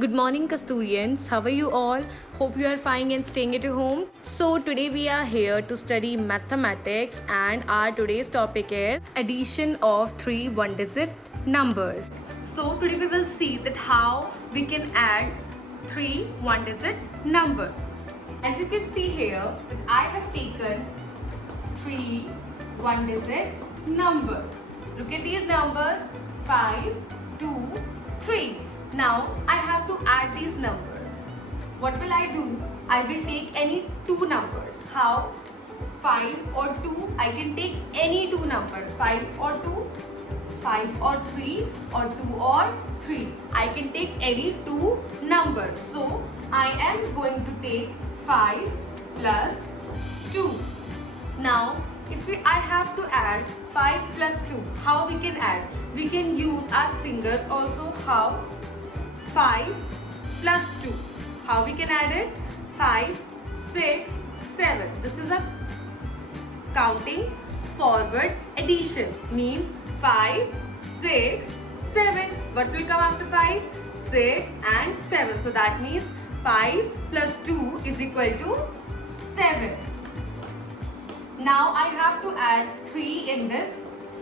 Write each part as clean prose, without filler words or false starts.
Good morning, Kasturians. How are you all? Hope you are fine and staying at your home. So, today we are here to study mathematics, and our today's topic is addition of three one-digit numbers. So, today we will see that how we can add three one-digit numbers. As you can see here, that I have taken three one-digit numbers. Look at these numbers: 5, 2, 3. Now I have to add these numbers. What will I do? I will take any two numbers. How? 5 or 2. I can take any two numbers. 5 or 2, 5 or 3, or 2 or 3. I can take any two numbers. So I am going to take 5 plus 2. Now if I have to add 5 plus 2, how we can add? We can use our fingers also. How? 5 plus 2. How we can add it? 5, 6, 7. This is a counting forward addition. Means 5, 6, 7. What will come after 5? 6 and 7. So that means 5 plus 2 is equal to 7. Now I have to add 3 in this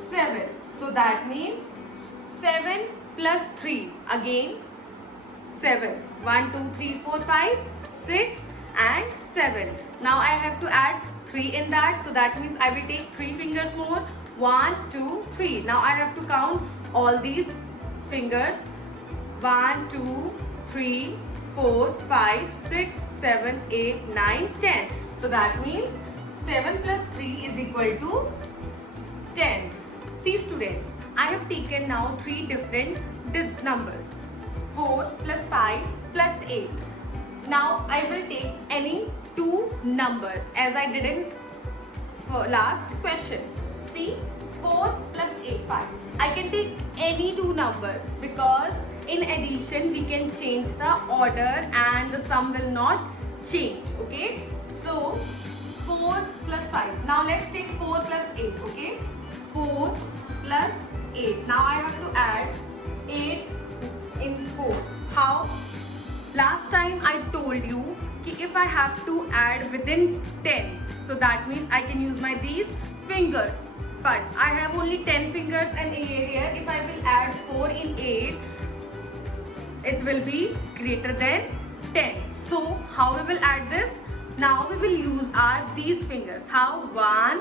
7. So that means 7 plus 3. Again 7. 1, 2, 3, 4, 5, 6 and 7. Now I have to add 3 in that. So that means I will take 3 fingers more. 1, 2, 3. Now I have to count all these fingers. 1, 2, 3, 4, 5, 6, 7, 8, 9, 10. So that means 7 plus 3 is equal to 10. See students, I have taken now 3 different numbers. 4 plus 5 plus 8. Now I will take any two numbers as I did in last question. See, 4 plus 8, 5. I can take any two numbers because in addition we can change the order and the sum will not change. Okay, so 4 plus 5. Now let's take 4 plus 8. Okay, 4 plus 8. Now I have to add 8 in 4. How? Last time I told you कि if I have to add within 10, so that means I can use my these fingers. But I have only 10 fingers and here if I will add 4 in 8, it will be greater than 10. So how we will add this? Now we will use our these fingers. How? 1,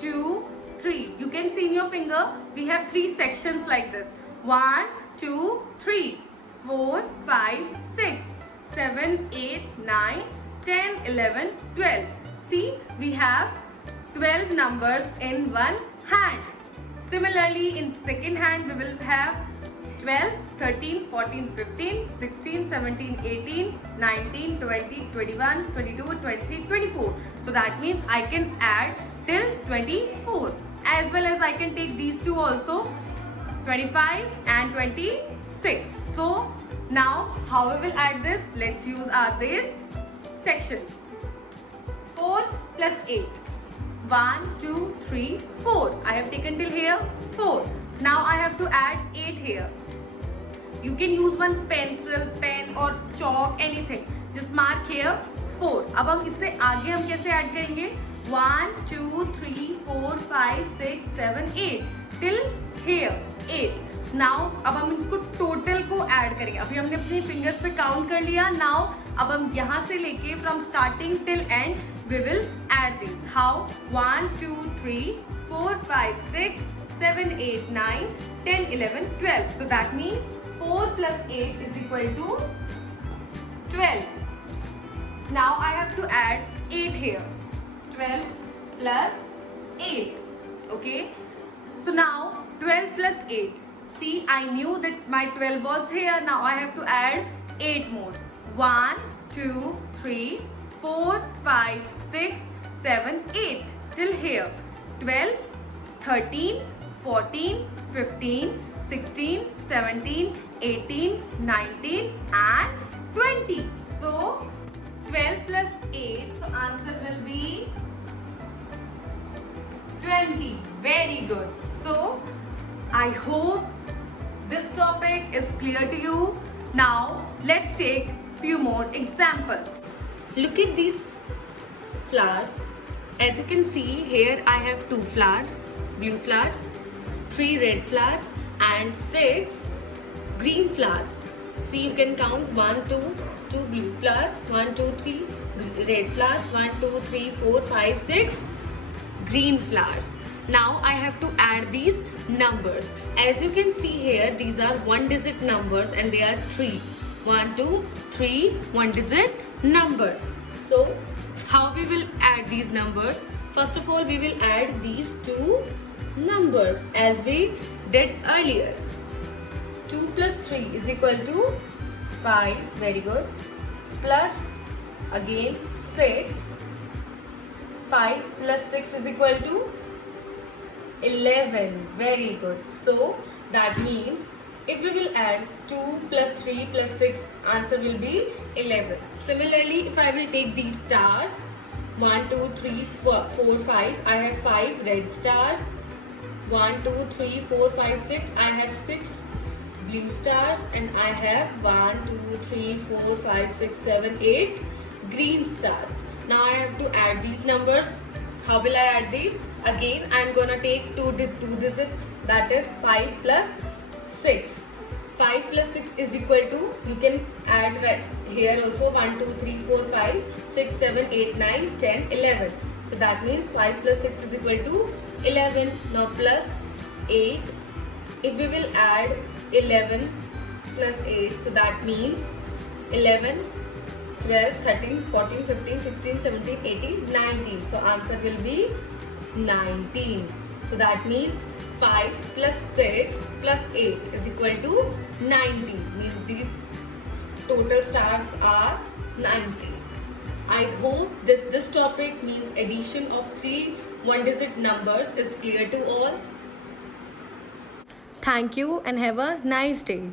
2, 3. You can see in your finger we have 3 sections like this. 1, 2, 3, 4, 5, 6, 7, 8, 9, 10, 11, 12. See, we have 12 numbers in one hand. Similarly, in second hand we will have 12, 13, 14, 15, 16, 17, 18, 19, 20, 21, 22, 23, 24. So that means I can add till 24. As well as I can take these two also, 25 and 26. So now how we will add this? Let's use our base sections. 4 plus 8. 1, 2, 3, 4. I have taken till here 4. Now I have to add 8 here. You can use one pencil, pen or chalk, anything. Just mark here 4. अब हम इससे आगे हम कैसे add करेंगे? 1, 2, 3, 4, 5, 6, 7, 8 till here 8. Now अब हम इसको टोटल को ऐड करेंगे. अभी हमने अपनी फिंगर्स पे काउंट कर लिया. Now अब हम यहाँ से लेके from starting till end we will add these. How? 1, 2, 3, 4, 5, 6, 7, 8, 9, 10, 11, 12. So that means 4 plus 8 is equal to 12. Now I have to add 8 here. 12 plus 8. Okay. So now 12 plus 8. See, I knew that my 12 was here. Now I have to add 8 more. 1, 2, 3, 4, 5, 6, 7, 8 till here. 12, 13, 14, 15, 16, 17, 18, 19 and 20. So 12 plus 8. So answer will be 20. Very good. So I hope this topic is clear to you. Now Let's take few more examples. Look at these flowers. As you can see here, I have 2 flowers, blue flowers, 3 red flowers and 6 green flowers. See, you can count 1, 2, 2 blue flowers, 1, 2, 3 red flowers, 1, 2, 3, 4, 5, 6 green flowers. Now I have to add these numbers. As you can see here, these are 1-digit numbers and they are 3. 1, 2, 3 1-digit numbers. So how we will add these numbers? First of all, we will add these 2 numbers as we did earlier. 2 plus 3 is equal to 5. Very good. Plus again 6. 5 plus 6 is equal to 11. Very good. So that means if we will add 2 plus 3 plus 6, answer will be 11. Similarly, if I will take these stars, 1, 2, 3, 4, 5, I have 5 red stars. 1, 2, 3, 4, 5, 6, I have 6 blue stars, and I have 1, 2, 3, 4, 5, 6, 7, 8 green stars. Now I have to add these numbers. How will I add these? Again, I am gonna take 2 digits, that is 5 plus 6. 5 plus 6 is equal to, you can add right here also 1, 2, 3, 4, 5, 6, 7, 8, 9, 10, 11. So that means 5 plus 6 is equal to 11. Now plus 8. If we will add 11 plus 8, so that means 11, 12, 13, 14, 15, 16, 17, 18, 19. So answer will be 19. So that means 5 plus 6 plus 8 is equal to 19. Means these total stars are 90. I hope this topic means addition of 3 1-digit numbers is clear to all. Thank you and have a nice day.